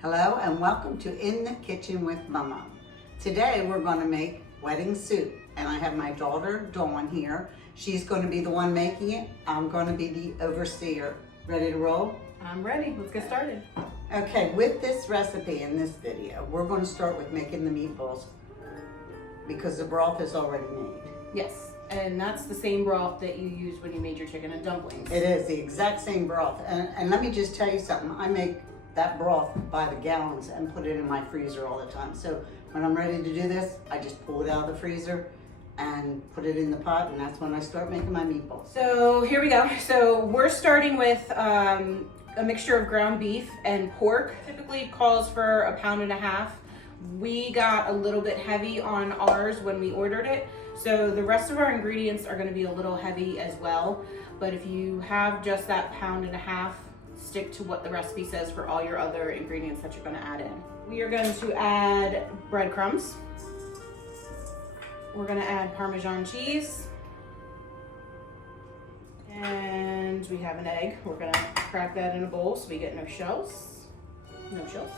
Hello and welcome to In the Kitchen with Mommom. Today we're going to make wedding soup, and I have my daughter Dawn here. She's going to be the one making it. I'm going to be the overseer. Ready to roll? I'm ready. Let's get started. Okay, with this recipe in this video, we're going to start with making the meatballs because the broth is already made. Yes, and that's the same broth that you used when you made your chicken and dumplings. It is the exact same broth, and let me just tell you something. I make that broth by the gallons and put it in my freezer all the time. So when I'm ready to do this, I just pull it out of the freezer and put it in the pot, and that's when I start making my meatballs. So here we go. So we're starting with a mixture of ground beef and pork. Typically calls for 1.5 pounds. We got a little bit heavy on ours when we ordered it. So the rest of our ingredients are going to be a little heavy as well. But if you have just that 1.5 pounds, stick to what the recipe says for all your other ingredients that you're going to add in. We are going to add breadcrumbs. We're going to add Parmesan cheese. And we have an egg. We're going to crack that in a bowl so we get no shells. No shells.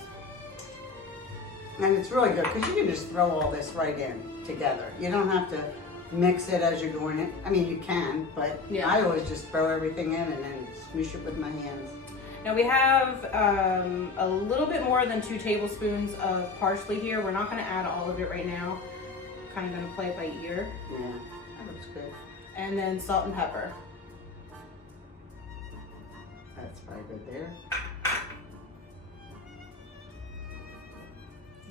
And it's really good because you can just throw all this right in together. You don't have to mix it as you're doing it. I mean, you can, but Yeah. I always just throw everything in and then smoosh it with my hands. Now we have a little bit more than 2 tablespoons of parsley here. We're not going to add all of it right now. Kind of going to play it by ear. Yeah, that looks good. And then salt and pepper. That's probably good there.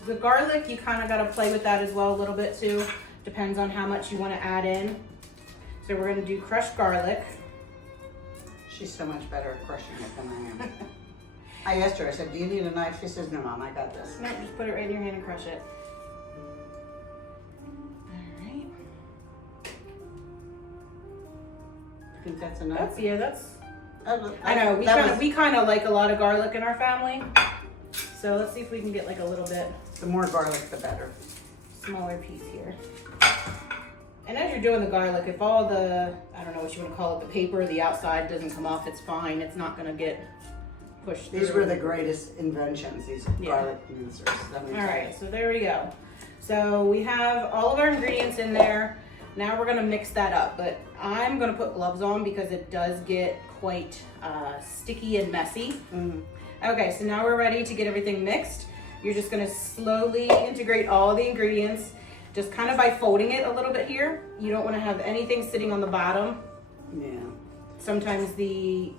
The garlic, you kind of got to play with that as well a little bit too. Depends on how much you want to add in. So we're going to do crushed garlic. She's so much better at crushing it than I am. I asked her, I said, do you need a knife? She says, no, Mom, I got this. No, just put it right in your hand and crush it. All right. I think that's enough. That's. Oh, I know that we kind of like a lot of garlic in our family. So let's see if we can get like a little bit the more garlic, the better. smaller piece here. And as you're doing the garlic, if all the, I don't know what you want to call it, the paper, the outside doesn't come off, it's fine. It's not going to get pushed through. These were the greatest inventions, these Yeah. garlic mincers. All right, so there we go. So we have all of our ingredients in there. Now we're going to mix that up, but I'm going to put gloves on because it does get quite sticky and messy. Mm. Okay, so now we're ready to get everything mixed. You're just going to slowly integrate all the ingredients, just kind of by folding it a little bit here. You don't want to have anything sitting on the bottom. Yeah. Sometimes the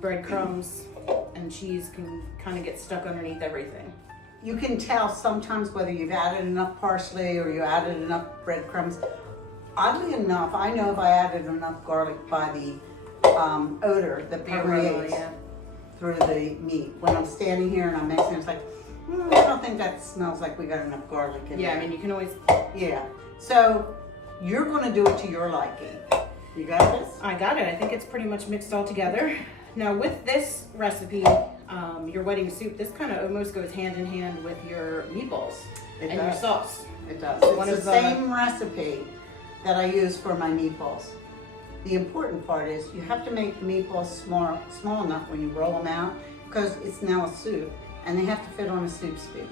breadcrumbs and cheese can kind of get stuck underneath everything. You can tell sometimes whether you've added enough parsley or you added enough breadcrumbs. Oddly enough, I know if I added enough garlic by the odor that permeates through the meat. When I'm standing here and I'm mixing, it's like, I don't think that smells like we got enough garlic in there. Yeah, I mean, you can always... Yeah. So you're going to do it to your liking. You got this? I got it. I think it's pretty much mixed all together. Now with this recipe, your wedding soup, this kind of almost goes hand in hand with your meatballs It and does. your sauce. It does. One It's of the the- same recipe that I use for my meatballs. The important part is you have to make the meatballs small enough when you roll them out because it's now a soup and they have to fit on a soup spoon.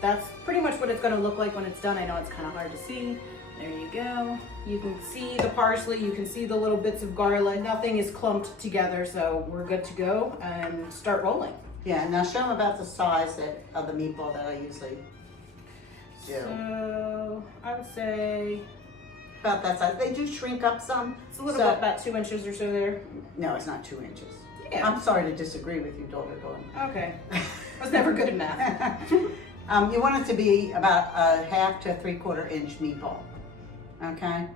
That's pretty much what it's going to look like when it's done. I know it's kind of hard to see. There you go. You can see the parsley. You can see the little bits of garlic. Nothing is clumped together, so we're good to go and start rolling. Yeah, now show them about the size of the meatball that I usually do. So I would say About that size. They do shrink up some. it's a little So- bit, about 2 inches or so there. No, it's not 2 inches. Yeah. I'm sorry to disagree with you, daughter Dawn. Okay. I was never good at math. You want it to be about a 1/2 to 3/4 inch meatball. Okay?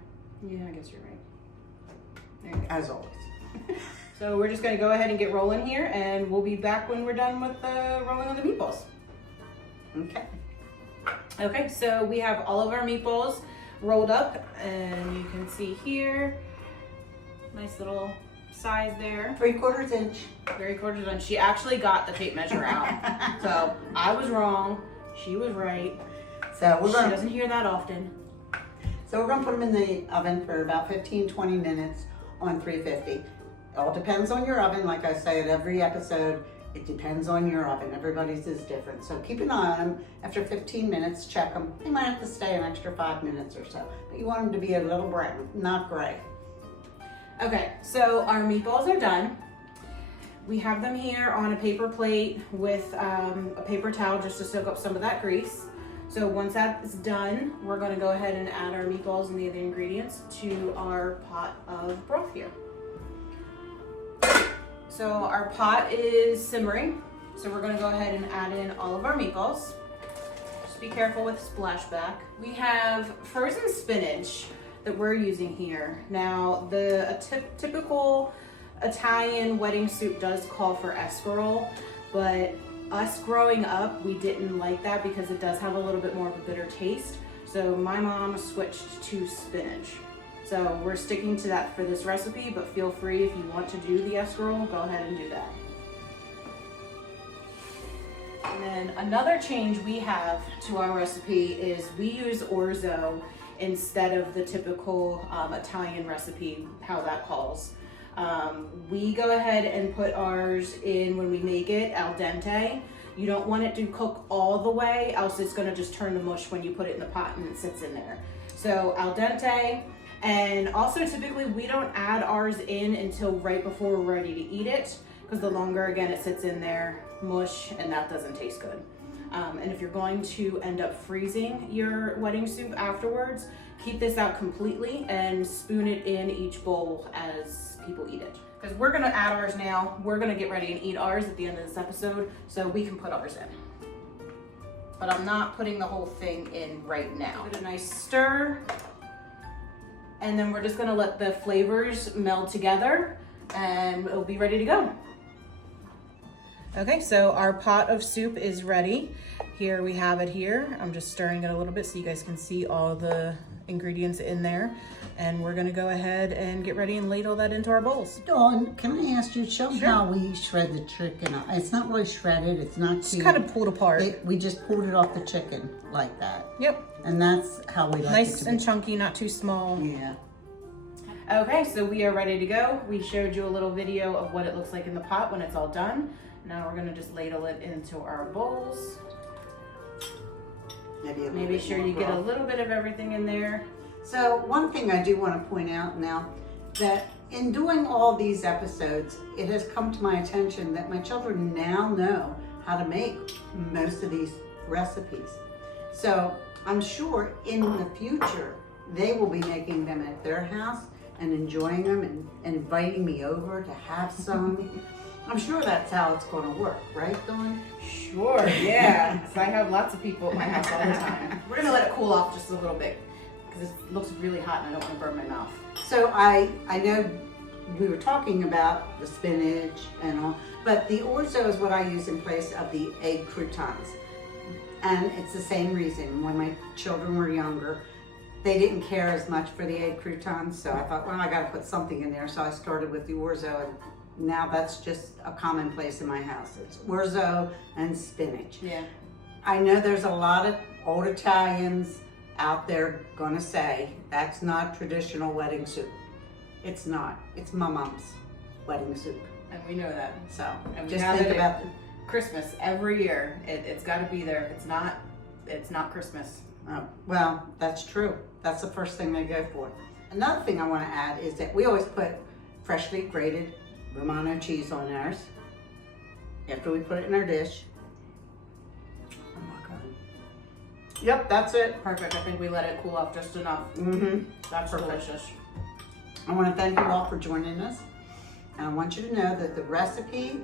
Yeah, I guess you're right. There you go. As always. So we're just going to go ahead and get rolling here, and we'll be back when we're done with the rolling of the meatballs. Okay. Okay, so we have all of our meatballs rolled up, and you can see here, nice little size there. 3/4 inch. Very quarters done. She actually got the tape measure out. So I was wrong. She was right. So we're She gonna doesn't hear that often. put them in the oven for about 15-20 minutes on 350. It all depends on your oven. Like I say at every episode, It depends on your oven. Everybody's is different. So keep an eye on them. After 15 minutes, check them. They might have to stay an extra 5 minutes or so. But you want them to be a little brown, not gray. Okay, so our meatballs are done. We have them here on a paper plate with a paper towel just to soak up some of that grease. So once that is done, we're gonna go ahead and add our meatballs and the other ingredients to our pot of broth here. So our pot is simmering, so we're gonna go ahead and add in all of our meatballs. Just be careful with splashback. We have frozen spinach that we're using here. Now, a typical Italian wedding soup does call for escarole, but us growing up, we didn't like that because it does have a little bit more of a bitter taste. So my mom switched to spinach. So we're sticking to that for this recipe, but feel free if you want to do the escarole, go ahead and do that. And then another change we have to our recipe is we use orzo instead of the typical Italian recipe, how that calls. We go ahead and put ours in when we make it al dente. You don't want it to cook all the way, else it's gonna just turn to mush when you put it in the pot and it sits in there. So al dente. And also typically we don't add ours in until right before we're ready to eat it, because the longer again it sits in there, mush, and that doesn't taste good. And if you're going to end up freezing your wedding soup afterwards, keep this out completely and spoon it in each bowl as people eat it. Because we're gonna add ours now, we're gonna get ready and eat ours at the end of this episode, so we can put ours in. But I'm not putting the whole thing in right now. Give it a nice stir. And then we're just gonna let the flavors meld together and it'll be ready to go. Okay, so our pot of soup is ready. Here we have it here. I'm just stirring it a little bit so you guys can see all the ingredients in there. And we're gonna go ahead and get ready and ladle that into our bowls. Dawn, can I ask you, show me Sure. how we shred the chicken? It's not really shredded, it's not Just too... kind of pulled apart. We just pulled it off the chicken like that. Yep. And that's how we like it Nice to and be. chunky, not too small. Yeah. Okay, so we are ready to go. We showed you a little video of what it looks like in the pot when it's all done. Now we're gonna just ladle it into our bowls. Maybe sure you get a little bit of everything in there. So one thing I do want to point out now, that in doing all these episodes, it has come to my attention that my children now know how to make most of these recipes. So I'm sure in the future, they will be making them at their house and enjoying them and inviting me over to have some. I'm sure that's how it's going to work, right, Dawn? Sure, yeah. So I have lots of people at my house all the time. We're gonna let it cool off just a little bit because it looks really hot and I don't want to burn my mouth. So I know we were talking about the spinach and all, but the orzo is what I use in place of the egg croutons. And it's the same reason. When my children were younger, they didn't care as much for the egg croutons, so I thought, well, I gotta put something in there. So I started with the orzo, and now that's just a commonplace in my house. It's orzo and spinach. Yeah. I know there's a lot of old Italians out there gonna say, that's not traditional wedding soup. It's not. It's Mommom's wedding soup. And we know that. So And we just have think it about Christmas every year. It's got to be there. If it's not Christmas. Oh, well, that's true. That's the first thing they go for. Another thing I want to add is that we always put freshly grated Romano cheese on ours after we put it in our dish. Oh my God. Yep, that's it. Perfect. I think we let it cool off just enough. Mm-hmm. That's Perfect. delicious. I want to thank you all for joining us. And I want you to know that the recipe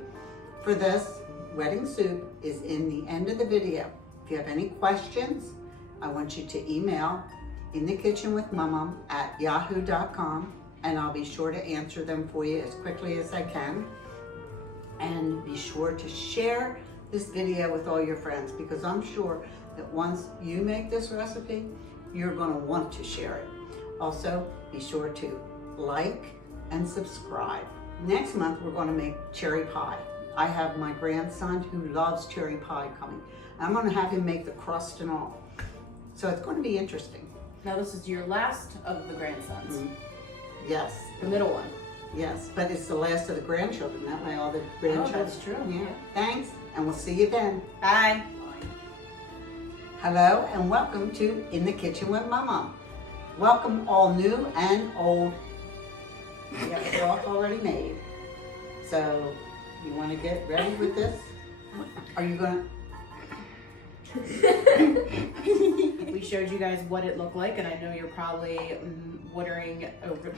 for this wedding soup is in the end of the video. If you have any questions, I want you to email inthekitchenwithmommom@yahoo.com, and I'll be sure to answer them for you as quickly as I can. And be sure to share this video with all your friends, because I'm sure that once you make this recipe, you're going to want to share it. Also, be sure to like and subscribe. Next month, we're going to make cherry pie. I have my grandson who loves cherry pie coming. I'm going to have him make the crust and all. So it's going to be interesting. Now this is your last of the grandsons. Yes. The middle one. Yes, but it's the last of the grandchildren. That way all the grandchildren. that's true. Yeah. Thanks, and we'll see you then. Bye. Hello, and welcome to In the Kitchen with Mommom. Welcome all new and old. We got the broth already made. So, you want to get ready with this? Are you going to... We showed you guys what it looked like, and I know you're probably watering over.